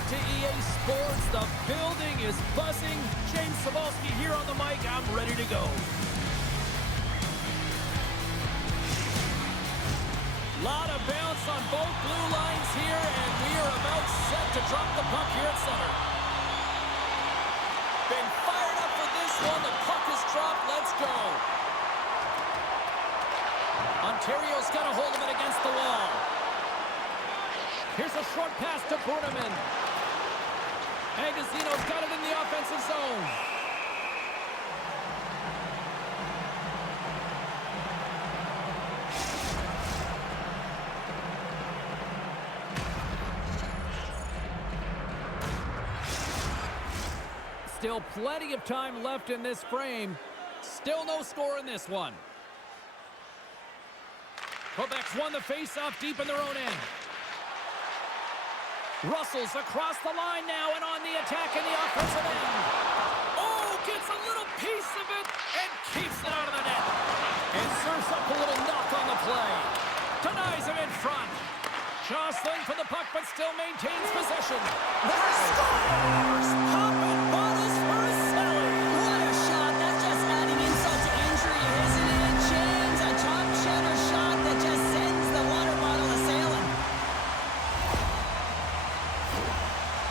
back to EA Sports. The building is buzzing. James Cybulski here on the mic. I'm ready to go. Lot of bounce on both blue lines here, and we are about set to drop the puck here at center. Been fired up for this one. The puck is dropped. Let's go. Ontario's got a hold of it against the wall. Here's a short pass to Bunnaman. Agozzino's got it in the offensive zone. Still plenty of time left in this frame. Still no score in this one. Quebec's won the face-off deep in their own end. Russell's across the line now and on the attack in the offensive end. Oh, gets a little piece of it and keeps it out of the net. And serves up a little knock on the play. Denies him in front. Jostling for the puck, but still maintains possession. There's scores! Popping bottles for a Sally. What a shot. That's just adding insult to injury, isn't it, James? A top cheddar shot that just sends the water bottle a-sailing.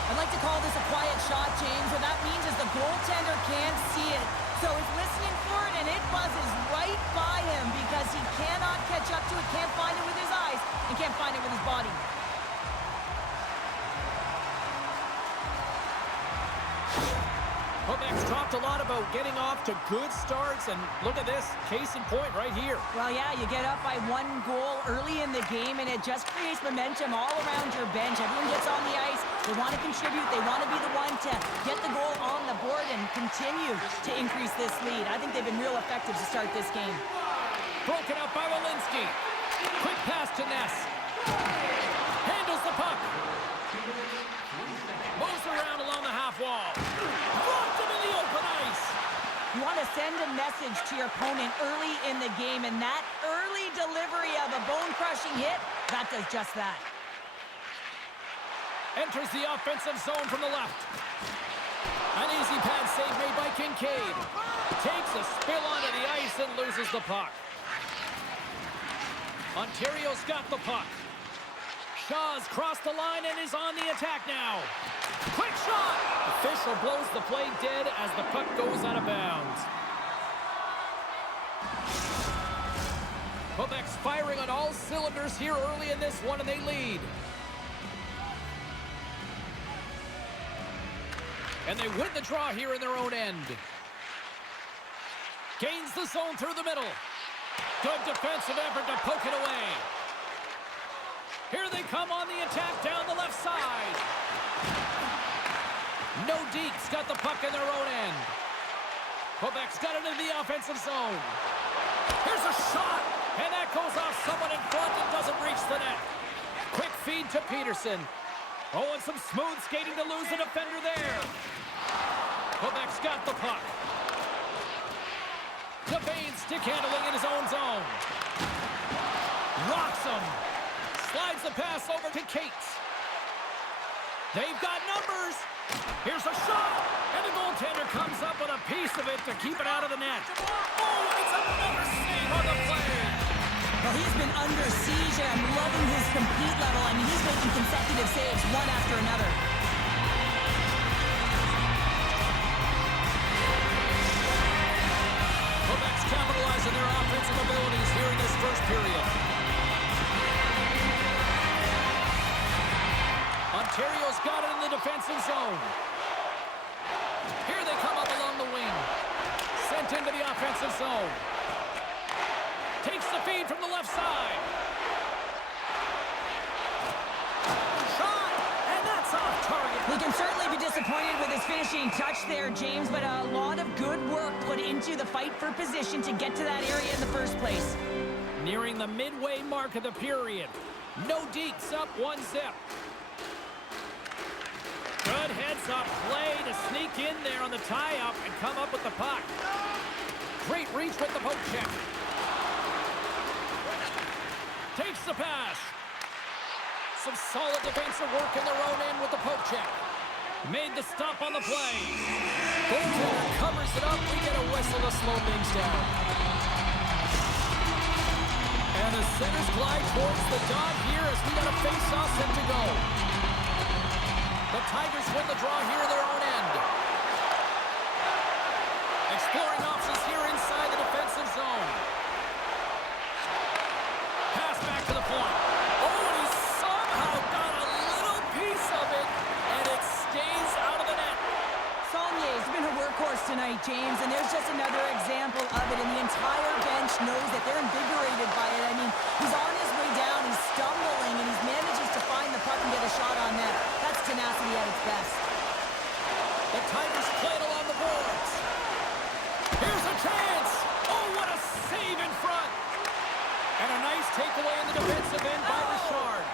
I'd like to call this a quiet shot, James. What that means is the goaltender can't see it. So he's listening for it, and it buzzes right by him because he cannot catch up to it, can't find it with his eyes, and can't find it with his body. Quebec's talked a lot about getting off to good starts, and look at this, case in point right here. Well, yeah, you get up by 1 goal early in the game, and it just creates momentum all around your bench. Everyone gets on the ice. They want to contribute. They want to be the one to get the goal on the board and continue to increase this lead. I think they've been real effective to start this game. Broken up by Walensky. Quick pass to Ness. Handles the puck. Moves around along the half wall. Blocked him in the open ice. You want to send a message to your opponent early in the game, and that early delivery of a bone-crushing hit, that does just that. Enters the offensive zone from the left. An easy pad save made by Kincaid. Takes a spill onto the ice and loses the puck. Ontario's got the puck. Shaw's crossed the line and is on the attack now. Quick shot! Official blows the play dead as the puck goes out of bounds. Quebec's firing on all cylinders here early in this one, and they lead. And they win the draw here in their own end. Gains the zone through the middle. Good defensive effort to poke it away. Here they come on the attack down the left side. Nordiques got the puck in their own end. Quebec's got it in the offensive zone. Here's a shot, and that goes off someone in front and doesn't reach the net. Quick feed to Pederson. Oh, and some smooth skating to lose a defender there. Quebec's got the puck. Devane stick handling in his own zone. Rocks him. Slides the pass over to Cates. They've got numbers. Here's a shot. And the goaltender comes up with a piece of it to keep it out of the net. Oh, it's another save on the play. Well, he's been under siege, and I'm loving his compete level. I mean, he's making consecutive saves one after another. Quebec's capitalizing their offensive abilities here in this first period. Ontario's got it in the defensive zone. Here they come up along the wing. Sent into the offensive zone. Takes the feed from the left side. Shot! And that's off target. He can certainly be disappointed with his finishing touch there, James, but a lot of good work put into the fight for position to get to that area in the first place. Nearing the midway mark of the period. Nordiques up 1-0. Good heads-up play to sneak in there on the tie-up and come up with the puck. Great reach with the poke check. Takes the pass. Some solid defensive work in their own end with the poke glove check. Made the stop on the play. Goaltender covers it up. We get a whistle to slow things down. And the centers glide towards the dot here as we got a face-off set to go. The Tigers win the draw here in their own end. Exploring options here inside the defensive zone. Pass back to the point. Oh, and he somehow got a little piece of it, and it stays out of the net. Saulnier's been a workhorse tonight, James, and there's just another example of it, and the entire bench knows that they're invigorated by it. I mean, he's on his way down, he's stumbling, and he manages to find the puck and get a shot on net. That's tenacity at its best. The Tigers play it along the boards. Here's a chance. Oh, what a save in front. And a nice takeaway in the defensive end by Richard.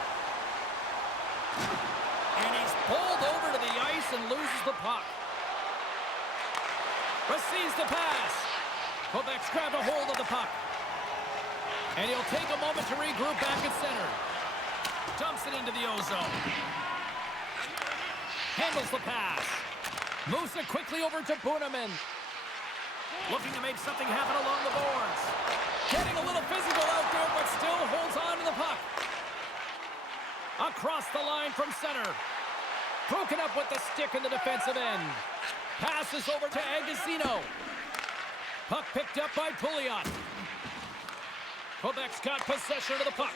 And he's bowled over to the ice and loses the puck. Receives the pass. Quebec's grabbed a hold of the puck. And he'll take a moment to regroup back at center. Dumps it into the ozone. Handles the pass. Moves it quickly over to Bunnaman. Looking to make something happen along the boards. Getting a little physical out there, but still holds on to the puck. Across the line from center. Broken up with the stick in the defensive end. Passes over to Agozzino. Puck picked up by Pouilot. Quebec's got possession of the puck.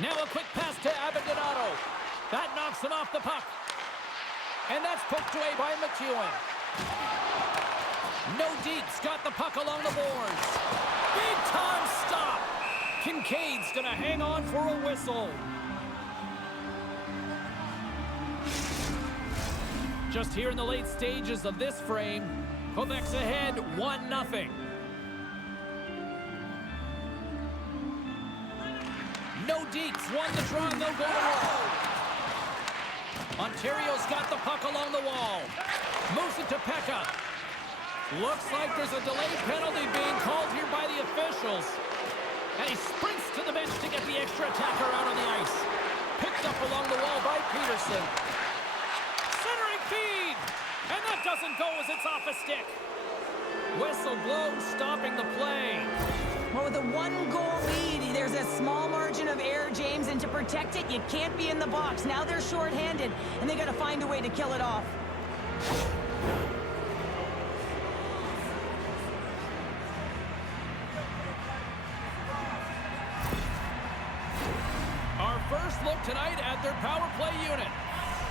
Now a quick pass to Agozzino. That knocks him off the puck. And that's poked away by McKeown. Nordiques got the puck along the boards. Big time stop. Kincaid's gonna hang on for a whistle. Just here in the late stages of this frame, Quebec's ahead 1-0. Nordiques won the draw and they'll go to work. Ontario's got the puck along the wall. Moves it to Peca. Looks like there's a delayed penalty being called here by the officials. And he sprints to the bench to get the extra attacker out on the ice. Picked up along the wall by Pederson. Centering feed! And that doesn't go as it's off a stick. Whistle blown, stopping the play. Well, with a 1-goal lead, there's a small margin of error, James, and to protect it, you can't be in the box. Now they're shorthanded, and they got to find a way to kill it off. Our first look tonight at their power play unit.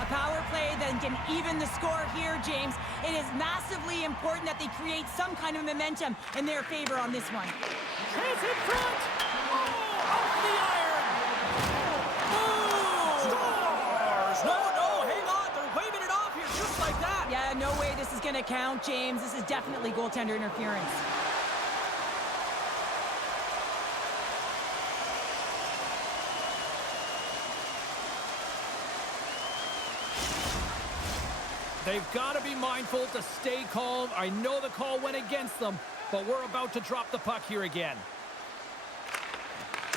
A power play that can even the score here, James. It is massively important that they create some kind of momentum in their favor on this one. Chance in front! Oh, off the iron! Boom! Stars! No, hang on. They're waving it off here just like that. Yeah, no way this is going to count, James. This is definitely goaltender interference. They've got to be mindful to stay calm. I know the call went against them, but we're about to drop the puck here again.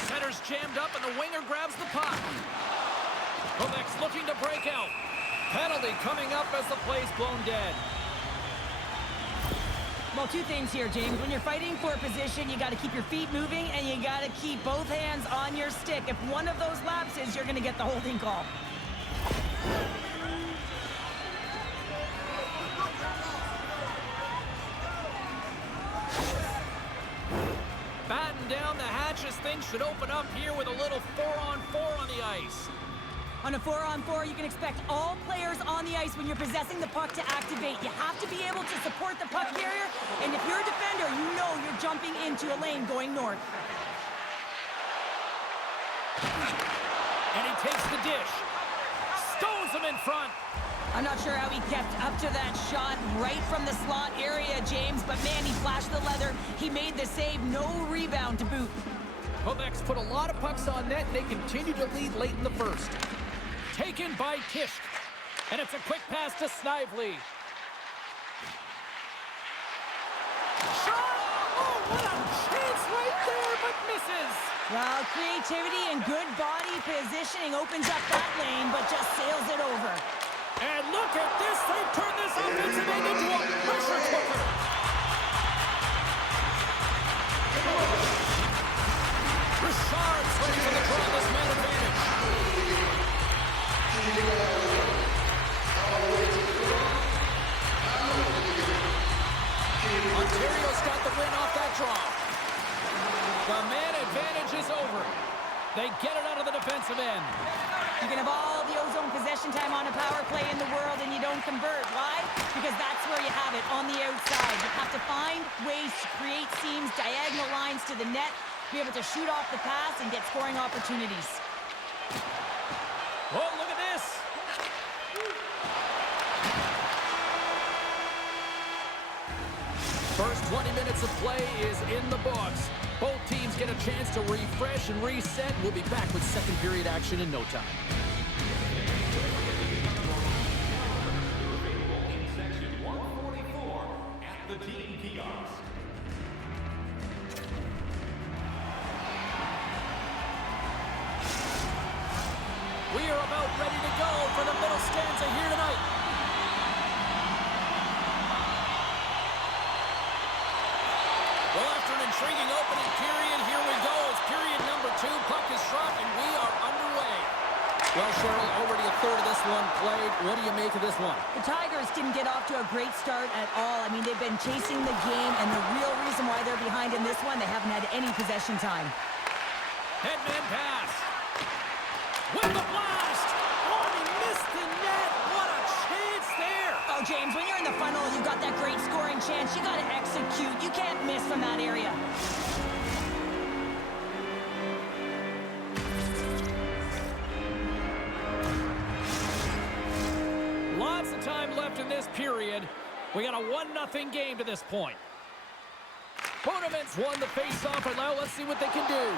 Center's jammed up, and the winger grabs the puck. Quebec's looking to break out. Penalty coming up as the play's blown dead. Well, two things here, James. When you're fighting for a position, you got to keep your feet moving, and you got to keep both hands on your stick. If one of those lapses, you're going to get the holding call. Batten down the hatches. Things should open up here with a little 4-on-4 on the ice. On a 4-on-4, you can expect all players on the ice when you're possessing the puck to activate. You have to be able to support the puck carrier, and if you're a defender, you know you're jumping into a lane going north. And he takes the dish. Stones him in front. I'm not sure how he kept up to that shot right from the slot area, James, but man, he flashed the leather. He made the save, no rebound to boot. Quebec's put a lot of pucks on net. They continue to lead late in the first. Taken by Kish. And it's a quick pass to Snively. Shot! Oh, what a chance right there, but misses. Well, creativity and good body positioning opens up that lane, but just sails it over. You can have all the ozone possession time on a power play in the world and you don't convert. Why? Because that's where you have it, on the outside. You have to find ways to create seams, diagonal lines to the net, be able to shoot off the pass and get scoring opportunities. Oh, look at this. First 20 minutes of play is in the books. Both teams get a chance to refresh and reset. We'll be back with second period action in no time. We are about ready to go for the middle stanza here tonight. Well, after an intriguing opening period, here we go. It's period number 2. Puck is dropped, and we are underway. Well, Cheryl, already a third of this one played. What do you make of this one? The Tigers didn't get off to a great start at all. I mean, they've been chasing the game, and the real reason why they're behind in this one, they haven't had any possession time. Headman pass. With the blast. Oh, he missed the net. What a chance there. Oh, James, when you're in the funnel, you've got that great scoring chance. You got to execute. You can't miss from that area. Lots of time left in this period. We got a 1-0 game to this point. Bunnaman's won the face-off, and now let's see what they can do.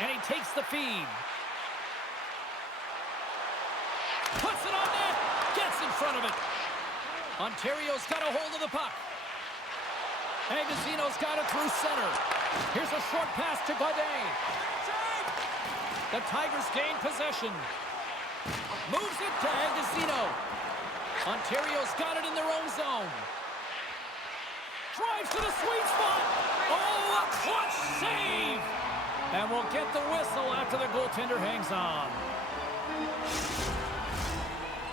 And he takes the feed. Puts it on net. Gets in front of it. Ontario's got a hold of the puck. Agozzino's got it through center. Here's a short pass to Goalies. The Tigers gain possession. Moves it to Agozzino. Ontario's got it in their own zone. Drives to the sweet spot. Oh, a clutch save. And we'll get the whistle after the goaltender hangs on.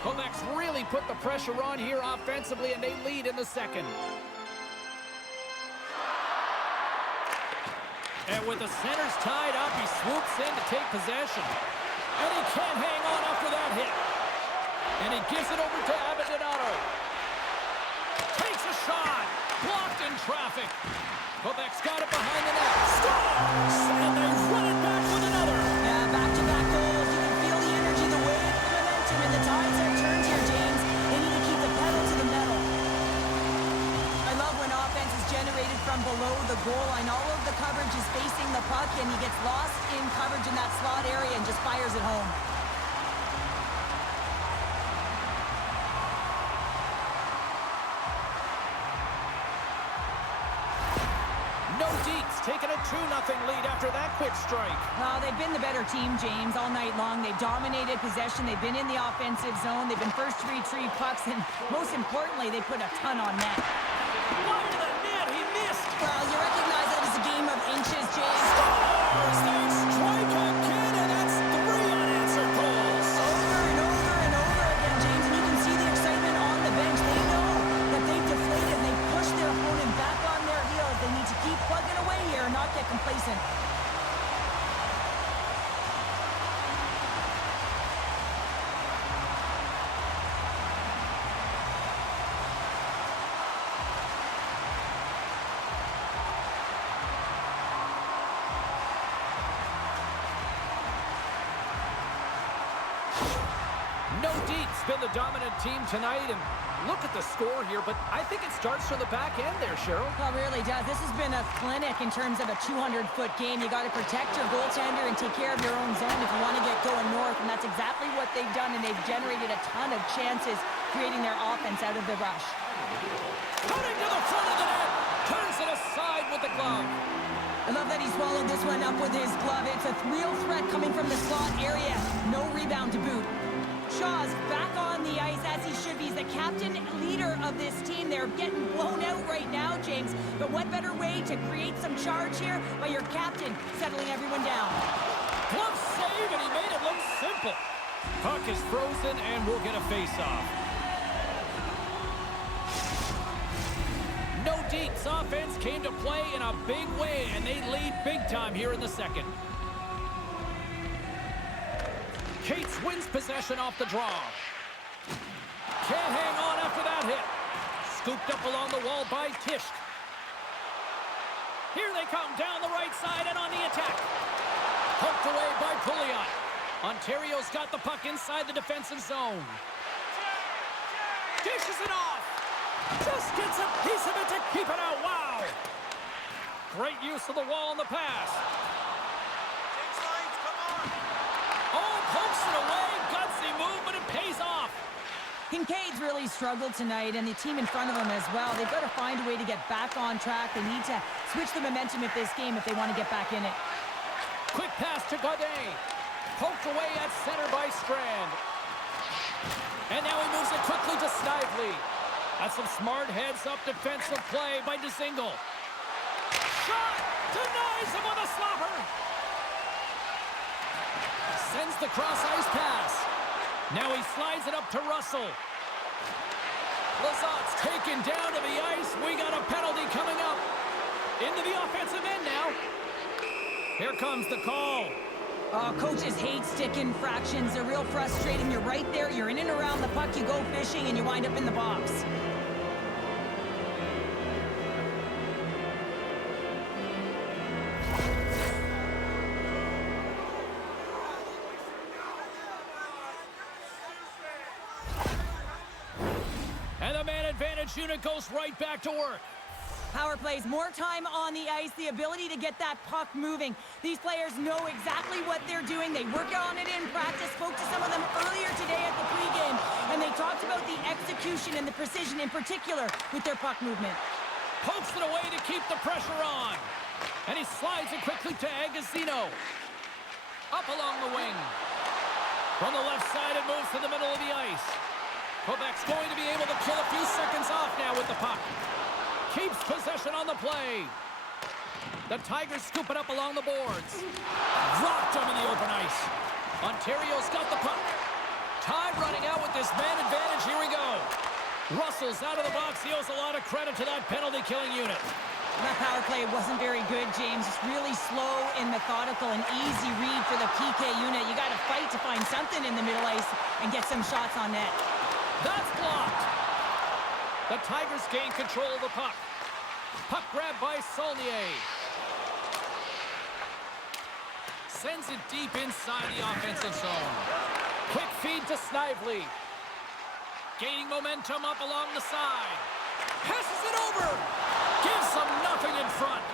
Quebec's really put the pressure on here offensively, and they lead in the second. And with the centers tied up, he swoops in to take possession. And he can't hang on after that hit. And he gives it over to Agozzino. Takes a shot. Blocked in traffic. Quebec's got it behind the net. Scores! And they run it back with another. Yeah, back-to-back goals. You can feel the energy, the wave, the momentum, and the tides have turned here, James. They need to keep the pedal to the metal. I love when offense is generated from below the goal line. All of the coverage is facing the puck, and he gets lost in coverage in that slot area and just fires it home. Nordiques taking a 2-0 lead after that quick strike. They've been the better team, James, all night long. They've dominated possession. They've been in the offensive zone. They've been first to retrieve pucks, and most importantly, they put a ton on net. Wide of the net, he missed. Well, you recognize that it was a game of inches, James. Scores! They strike again, and that's 3 unanswered goals. Over and over and over again, James, and you can see the excitement on the bench. They know that they've deflated, and they've pushed their opponent back on their heels. They need to keep plugging away here and not get complacent. Nordiques been the dominant team tonight, and look at the score here, but I think it starts from the back end there, Cheryl. Well, it really does. This has been a clinic in terms of a 200-foot game. You got to protect your goaltender and take care of your own zone if you want to get going north, and that's exactly what they've done, and they've generated a ton of chances creating their offense out of the rush. Cutting to the front of the net, turns it aside with the glove. I love that he swallowed this one up with his glove. It's a real threat coming from the slot area. No rebound to boot. Shaw's back on the ice as he should be. He's the captain leader of this team. They're getting blown out right now, James. But what better way to create some charge here by your captain settling everyone down? Glove save, and he made it look simple. Puck is frozen, and we'll get a face-off. Nordiques offense came to play in a big way, and they lead big time here in the second. Cates wins possession off the draw. Can't hang on after that hit. Scooped up along the wall by Tisch. Here they come down the right side and on the attack. Poked away by Pouilot. Ontario's got the puck inside the defensive zone. Dishes it off. Just gets a piece of it to keep it out. Wow. Great use of the wall on the pass. Oh, pokes it away. Gutsy move, but it pays off. Kincaid's really struggled tonight, and the team in front of him as well. They've got to find a way to get back on track. They need to switch the momentum of this game if they want to get back in it. Quick pass to Godet. Poked away at center by Strand. And now he moves it quickly to Snively. That's some smart heads-up defensive play by Dzingel. Shot! Denies him with a slapper! Sends the cross-ice pass. Now he slides it up to Russell. Lizotte's taken down to the ice. We got a penalty coming up. Into the offensive end now. Here comes the call. Oh, coaches hate stick infractions. They're real frustrating. You're right there. You're in and around the puck. You go fishing, and you wind up in the box. And the man advantage unit goes right back to work. Power plays, more time on the ice, the ability to get that puck moving. These players know exactly what they're doing. They work on it in practice. Spoke to some of them earlier today at the pregame, and they talked about the execution and the precision in particular with their puck movement. Pokes it away to keep the pressure on. And he slides it quickly to Agozzino. Up along the wing. From the left side, it moves to the middle of the ice. Quebec's going to be able to kill a few seconds off now with the puck. Keeps possession on the play. The Tigers scoop it up along the boards. Dropped him in the open ice. Ontario's got the puck. Time running out with this man advantage. Here we go. Russell's out of the box. He owes a lot of credit to that penalty-killing unit. That power play wasn't very good, James. It's really slow and methodical, an easy read for the PK unit. You got to fight to find something in the middle ice and get some shots on net. That's blocked. The Tigers gain control of the puck. Puck grab by Saulnier. Sends it deep inside the offensive zone. Quick feed to Snively. Gaining momentum up along the side. Passes it over. Gives them nothing in front.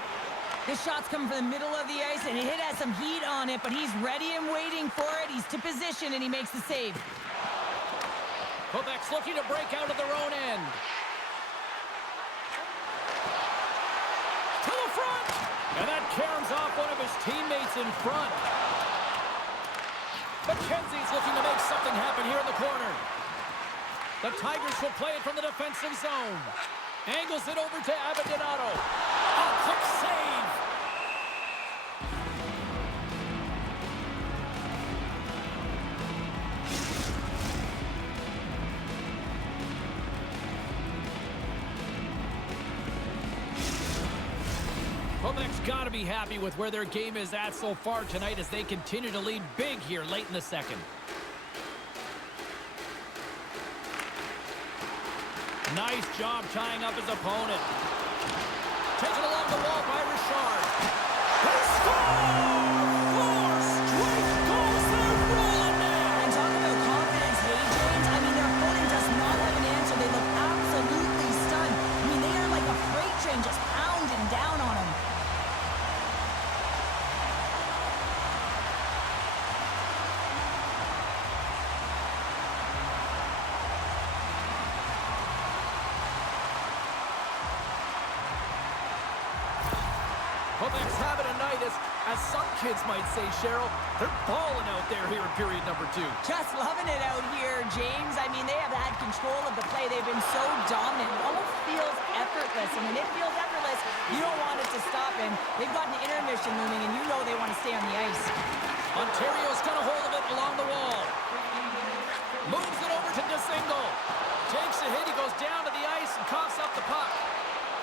This shot's coming from the middle of the ice, and it has some heat on it, but he's ready and waiting for it. He's to position, and he makes the save. Quebec's looking to break out of their own end. To the front! And that caroms off one of his teammates in front. McKenzie's looking to make something happen here in the corner. The Tigers will play it from the defensive zone. Angles it over to Agozzino. A quick save! Quebec's got to be happy with where their game is at so far tonight as they continue to lead big here late in the second. Nice job tying up his opponent. Taken along the wall by Richard. They score! 4 straight goals there, Roland now! And talk about confidence, hey, James? I mean, their opponent does not have an answer. They look absolutely stunned. I mean, they are like a freight train just pounding down on them. Quebec's having a night, as some kids might say, Cheryl. They're balling out there here in period number 2. Just loving it out here, James. I mean, they have had control of the play. They've been so dominant. It almost feels effortless. And when it feels effortless, you don't want it to stop. And they've got an intermission looming, and you know they want to stay on the ice. Ontario's got a hold of it along the wall. Moves it over to Dzingel. Takes a hit. He goes down to the ice and coughs up the puck.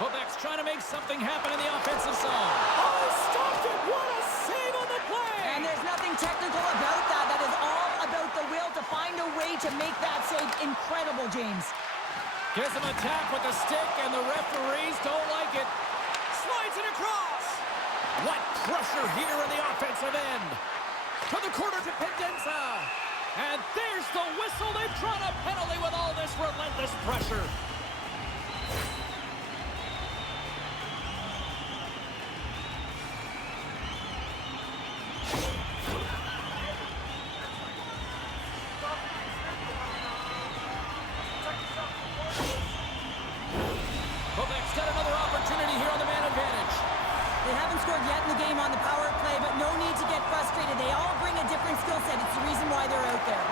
Quebec's trying to make something happen in the offensive zone. Oh, stopped it! What a save on the play! And there's nothing technical about that. That is all about to make that save incredible, James. Gives him a tap with the stick, and the referees don't like it. Slides it across. What pressure here in the offensive end. To the corner to Pederson. And there's the whistle. They've drawn a penalty with all this relentless pressure. Quebec's got another opportunity here on the man advantage. They haven't scored yet in the game on the power play, but no need to get frustrated. They all bring a different skill set. It's the reason why they're out there.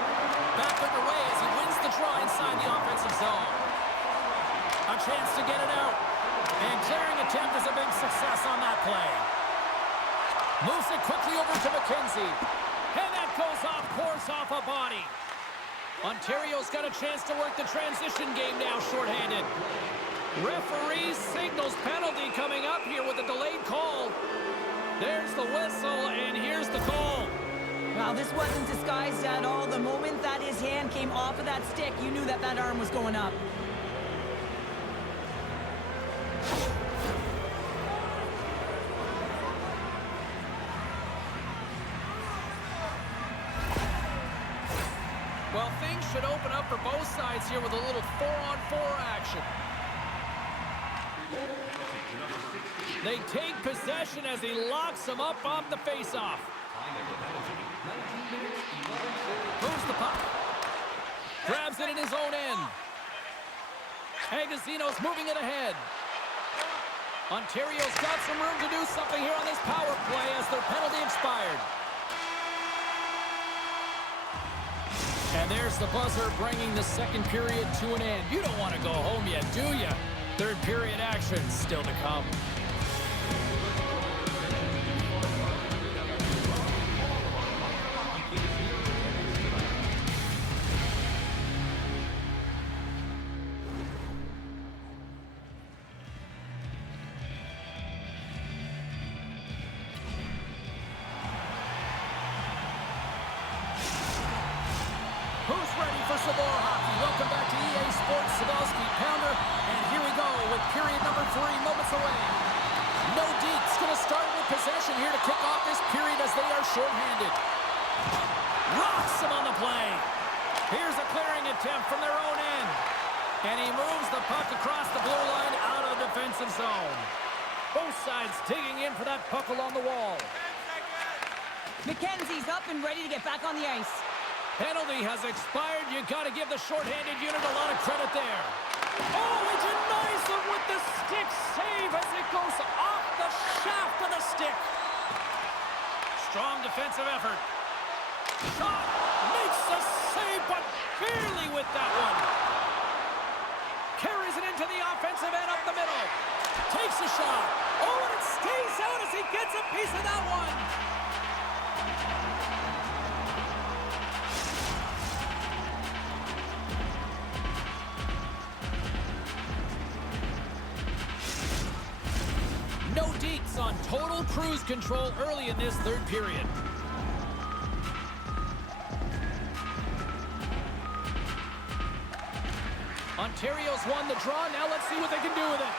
Back underway as he wins the draw inside the offensive zone. A chance to get it out. And clearing attempt is a big success on that play. Moves it quickly over to McKenzie. And that goes off course off a body. Ontario's got a chance to work the transition game now shorthanded. Referee signals penalty coming up here with a delayed call. There's the whistle, and here's the call. Wow, this wasn't disguised at all. The moment that his hand came off of that stick, you knew that that arm was going up. Well, things should open up for both sides here with a little 4-on-4 action. They take possession as he locks him up off the faceoff. Moves the puck. Grabs it in his own end. Agozzino's moving it ahead. Ontario's got some room to do something here on this power play as their penalty expired. And there's the buzzer bringing the second period to an end. You don't want to go home yet, do you? Third period action still to come. Who's ready for some more hockey? Welcome back to EA Sports Sadowski Pounder. And here we go with period number 3 moments away. Nordiques going to start with possession here to kick off this period as they are shorthanded. Rocks him on the play. Here's a clearing attempt from their own end. And he moves the puck across the blue line out of defensive zone. Both sides digging in for that puck along the wall. McKenzie's up and ready to get back on the ice. Penalty has expired. You got to give the shorthanded unit a lot of credit there. Oh, he denies him with the stick save as it goes off the shaft of the stick. Strong defensive effort. Shot makes the save, but barely with that one. Carries it into the offensive end up the middle. Takes a shot. Oh, and it stays out as he gets a piece of that one. Nordiques on total cruise control early in this third period. Ontario's won the draw. Now let's see what they can do with it.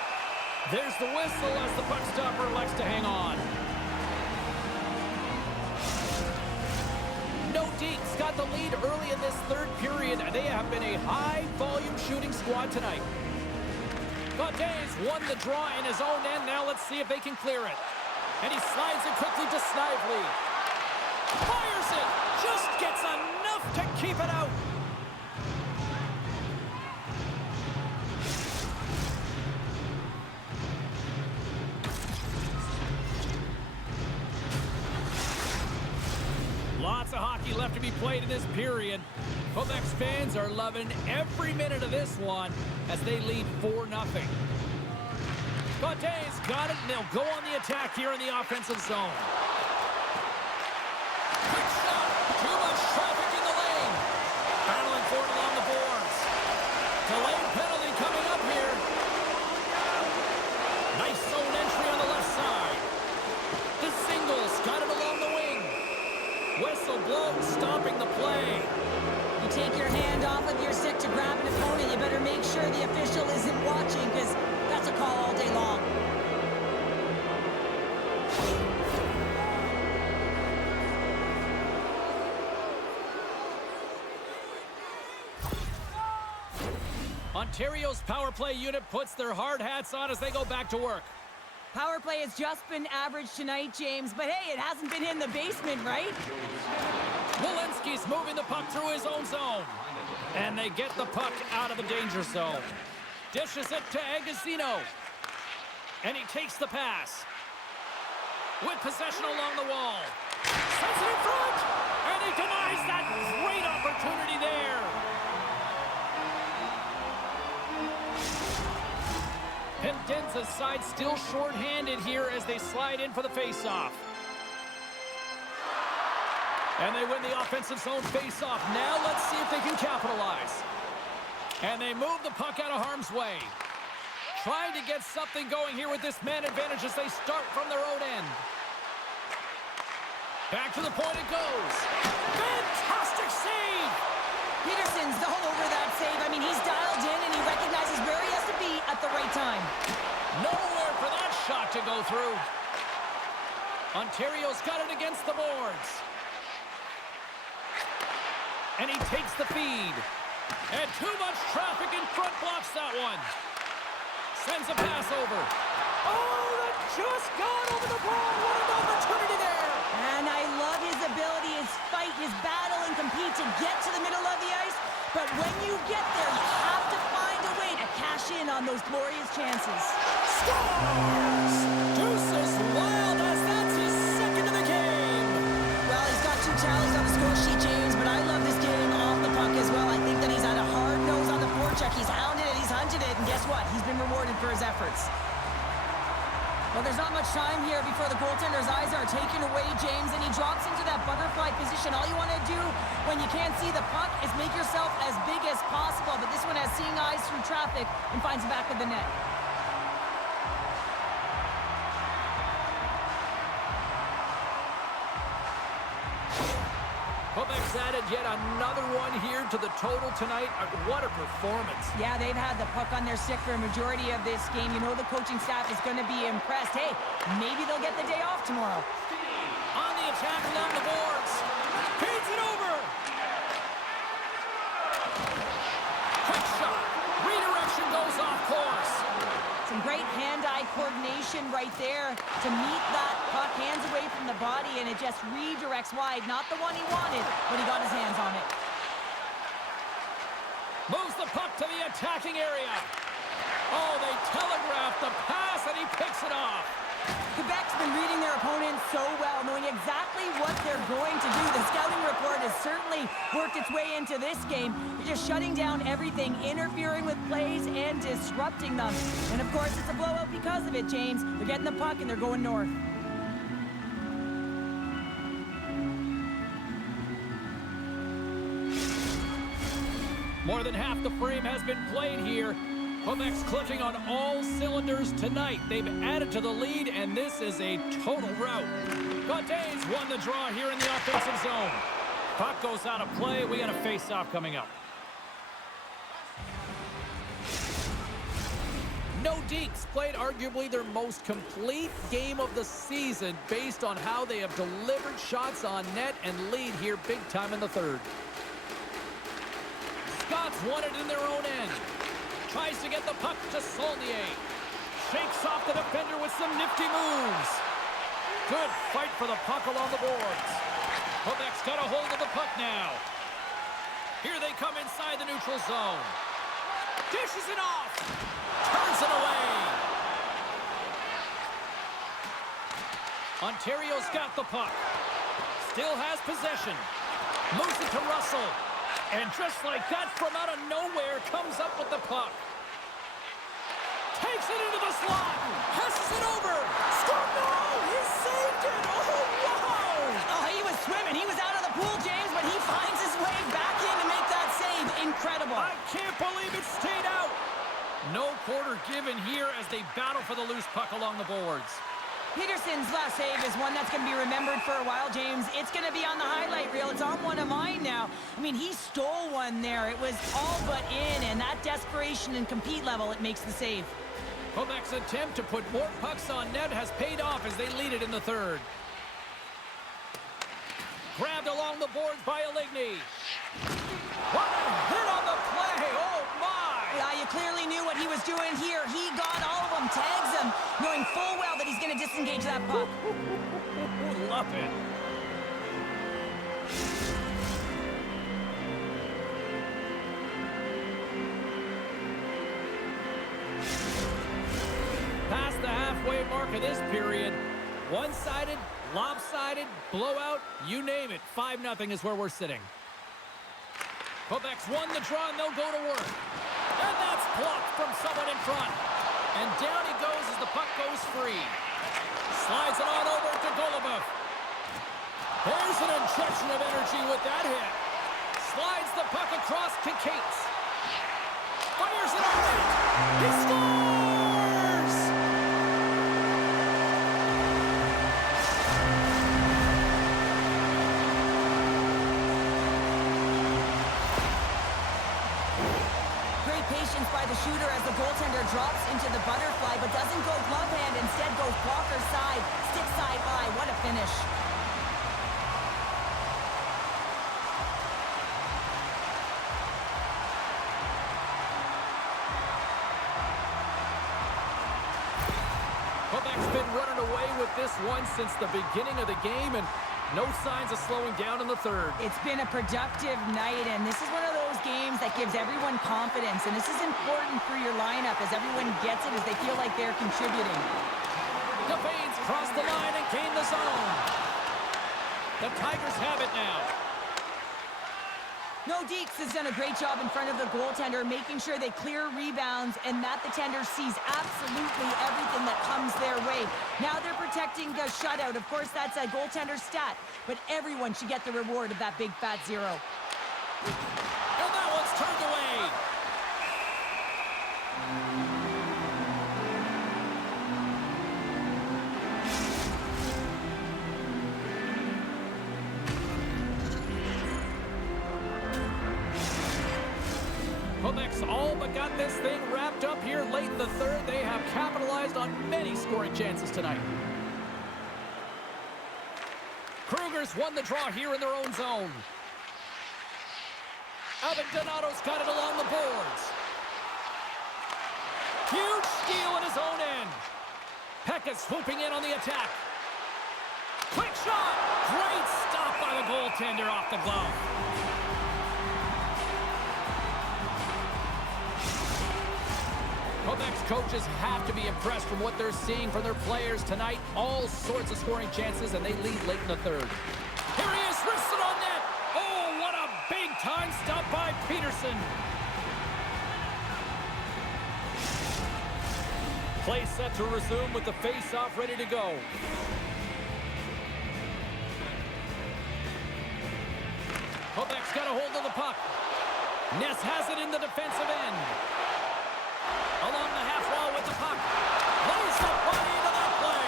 There's the whistle as the puck stopper elects to hang on. Nordiques got the lead early in this third period. They have been a high-volume shooting squad tonight. Goday's won the draw in his own end. Now let's see if they can clear it. And he slides it quickly to Snively. Fires it! Just gets enough to keep it out. Lots of hockey left to be played in this period. Quebec's fans are loving every minute of this one as they lead 4-0. Goday's got it, and they'll go on the attack here in the offensive zone. Quick shot! Too much traffic in the lane. Battling for it along the boards. Delayed penalty coming up here. Nice zone entry on the left side. The Dzingel got it along the wing. Whistle blown, stopping the play. You take your hand Ontario's power play unit puts their hard hats on as they go back to work. Power play has just been average tonight, James, but hey, it hasn't been in the basement, right? Walensky's moving the puck through his own zone. And they get the puck out of the danger zone. Dishes it to Agozzino. And he takes the pass. With possession along the wall. Sends it in front! And he denies that great opportunity there. Pendenza's side still short-handed here as they slide in for the face-off. And they win the offensive zone face-off. Now let's see if they can capitalize. And they move the puck out of harm's way. Trying to get something going here with this man advantage as they start from their own end. Back to the point it goes. Fantastic save! Pederson's all over that save. I mean, he's dialed in and he recognizes where he has to be at the right time. Nowhere for that shot to go through. Ontario's got it against the boards. And he takes the feed. And too much traffic in front blocks that one. Sends a pass over. Oh, that just got over the ball. What an opportunity there. And I love his ability, his fight, his battle and compete to get to the middle of the ice. But when you get there, you have to find a way to cash in on those glorious chances. Scores! Deuces Wild as that's his second of the game. Well, he's got 2 tallies on the score sheet, James, but I love this game off the puck as well. I think that he's had a hard nose on the forecheck. He's hounded it, he's hunted it, and guess what? He's been rewarded for his efforts. Well, there's not much time here before the goaltender's eyes are taken away, James, and he drops into that butterfly position. All you want to do when you can't see the puck is make yourself as big as possible, but this one has seeing eyes through traffic and finds the back of the net. Quebec's added yet another one here to the total tonight. What a performance. Yeah, they've had the puck on their stick for a majority of this game. You know the coaching staff is going to be impressed. Hey, maybe they'll get the day off tomorrow. On the attack along the boards. Feeds it over. Quick shot. Redirection goes off course. Some great hand-eye coordination right there to meet that puck, hands away from the body, and it just redirects wide. Not the one he wanted, but he got his hands on it. Moves the puck to the attacking area. Oh, they telegraphed the pass, and he picks it off. Quebec's been reading their opponents so well, knowing exactly what they're going to do. The scouting report has certainly worked its way into this game. They're just shutting down everything, interfering with plays and disrupting them. And of course, it's a blowout because of it, James. They're getting the puck and they're going north. More than half the frame has been played here. Quebec's clicking on all cylinders tonight. They've added to the lead, and this is a total rout. Gaudet's won the draw here in the offensive zone. Puck goes out of play. We got a face-off coming up. Nordiques played arguably their most complete game of the season based on how they have delivered shots on net and lead here big time in the third. Scots won it in their own end. Tries to get the puck to Saulnier. Shakes off the defender with some nifty moves. Good fight for the puck along the boards. Quebec's got a hold of the puck now. Here they come inside the neutral zone. Dishes it off. Turns it away. Ontario's got the puck. Still has possession. Moves it to Russell. And just like that, from out of nowhere, comes up with the puck. Takes it into the slot. Passes it over. Score! No! He saved it! Oh, wow! Oh, he was swimming. He was out of the pool, James, but he finds his way back in to make that save. Incredible. I can't believe it stayed out. No quarter given here as they battle for the loose puck along the boards. Pederson's last save is one that's going to be remembered for a while, James. It's going to be on the highlight reel. It's on one of mine now. I mean, he stole one there. It was all but in, and that desperation and compete level, it makes the save. Quebec's attempt to put more pucks on net has paid off as they lead it in the third. Grabbed along the boards by Aligny. What a hit on the play! Oh, my! Yeah, you is doing here. He got all of them, tags them, knowing full well that he's going to disengage that puck. Love it. Past the halfway mark of this period. One-sided, lopsided, blowout, you name it. 5-0 is where we're sitting. Quebec's won the draw, and they'll go to work. And that's blocked from someone in front. And down he goes as the puck goes free. Slides it on over to Goloubef. There's an injection of energy with that hit. Slides the puck across Kincaid. Fires it on net. He scores! Great patience by the shooter as the goaltender drops into the butterfly, but doesn't go glove hand, instead goes blocker side, stick side high. What a finish. Quebec's been running away with this one since the beginning of the game, and no signs of slowing down in the third. It's been a productive night, and this is one of those games that gives everyone confidence, and this is important for your lineup as everyone gets it, as they feel like they're contributing. Defanes cross the line and gain the zone. The Tigers have it now. Nordiques has done a great job in front of the goaltender, making sure they clear rebounds and that the tender sees absolutely everything that comes their way. Now they're protecting a shutout. Of course, that's a goaltender stat, but everyone should get the reward of that big fat zero. And that one's turned away. Quebec's all but got this thing wrapped up here late in the third. They have capitalized on many scoring chances tonight. Kruger's won the draw here in their own zone. Donato's got it along the boards. Huge steal in his own end. Peca swooping in on the attack. Quick shot. Great stop by the goaltender off the glove. Quebec's coaches have to be impressed from what they're seeing from their players tonight. All sorts of scoring chances, and they lead late in the third. Here he is, wristed on net. Oh, what a big-time stop by Pederson. Play set to resume with the face-off ready to go. Quebec's got a hold of the puck. Ness has it in the defensive end. Along the half wall with the puck. Lays the body into that play.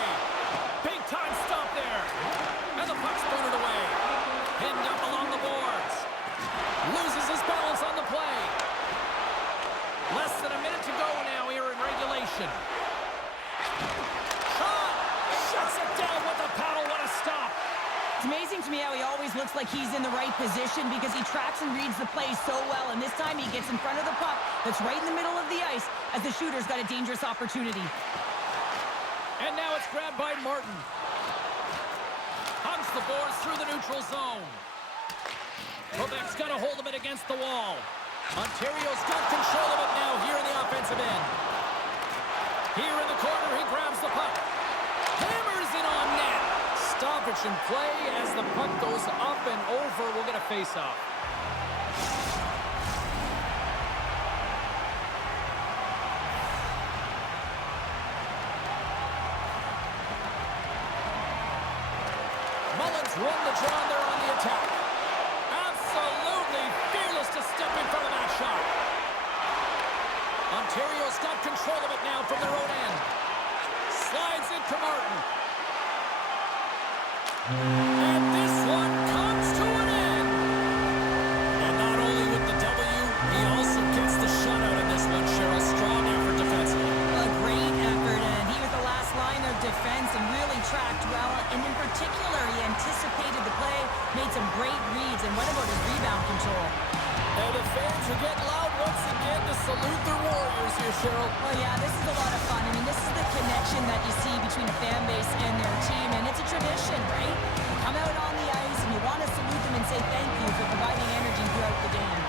Big time stop there. And the puck's booted away. Pinned up along the boards. Loses his balance on the play. Less than a minute to go now here in regulation. Shot! Shuts it down with the paddle. What a stop. It's amazing to me how he always looks like he's in the right position because he tracks and reads the play so well, and this time he gets in front of the puck that's right in the middle of the ice as the shooter's got a dangerous opportunity. And now it's grabbed by Martin. Hugs the boards through the neutral zone. Quebec's got a hold of it against the wall. Ontario's got control of it now here in the offensive end. Here in the corner, he grabs the puck. Hammers it on net. Stoppage in play as the puck goes up and over. We'll get a face-off. Mullen's won the draw and they're on the attack. Absolutely fearless to step in front of that shot. Ontario's got control of it now from their own end. Slides it to Martin. And this one comes to an end. And not only with the W, he also gets the shutout in this one. Cheryl, strong effort defensively. A great effort, and he was the last line of defense and really tracked well. And in particular, he anticipated the play, made some great reads, and what about his rebound control? And the fans are getting loud once again. stand to salute their warriors here, Cheryl. Well, yeah, this is a lot of fun. I mean, this is the connection that you see between a fan base and their team, and it's a tradition, right? You come out on the ice, and you want to salute them and say thank you for providing energy throughout the game.